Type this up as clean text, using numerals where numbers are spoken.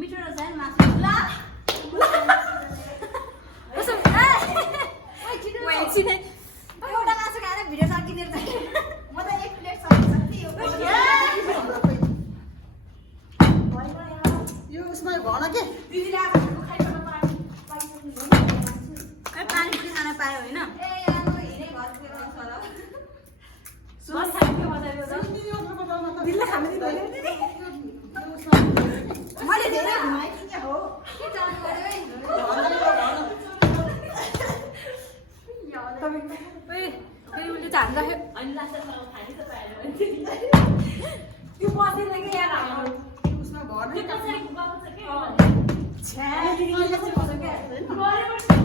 मिठो रहेछ है मासु ल कसो छिटो एउटा मासु खाएर भिडियो सकिँदैन म त एक प्लेट सकिसक्छु यो उसमा भन के दिदीले आज खाइसक्नु पानी पानी पनि खान पायो होइन ए अब हिँडे घरतिर छ र सुन खाइके बजायो त दिदीले खान दिदैन दिदी मैले धेरै घुमाए के हो के चाहनु पर्यो उसले त हामीलाई अनि लास्ट खाने त पाएन त्यो बस्दैन कि यार हाम्रो उसमा भन के पछाडि गएको छ के छ्या दिदीले चाहिँ बस्छ के